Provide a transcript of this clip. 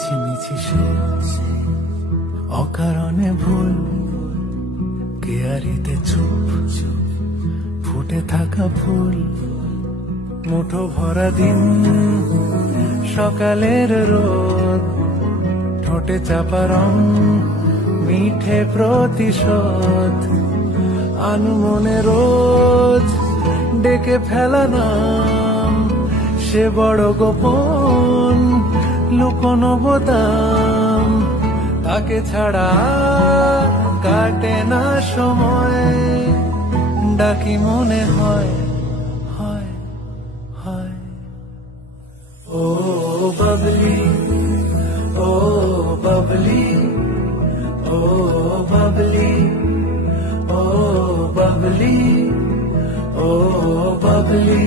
মিছিমিছি সে অকারণে ভুল, কেয়ারিতে চুপ ফুটে থাকা ফুল, মুঠো ভরা দিন সকালের রোদ, ঠোঁটে চাপা রং মিঠে প্রতিশোধ, আনমনে রোজ ডেকে ফেলা নাম, সে বড় গোপন লুকোনো বোতাম, তাকে ছাড়া কাটে না সময়, ডাকি মনে হয় হয় হয়। ও বাবলি, ও বাবলি, ও বাবলি, ও বাবলি, ও বাবলি।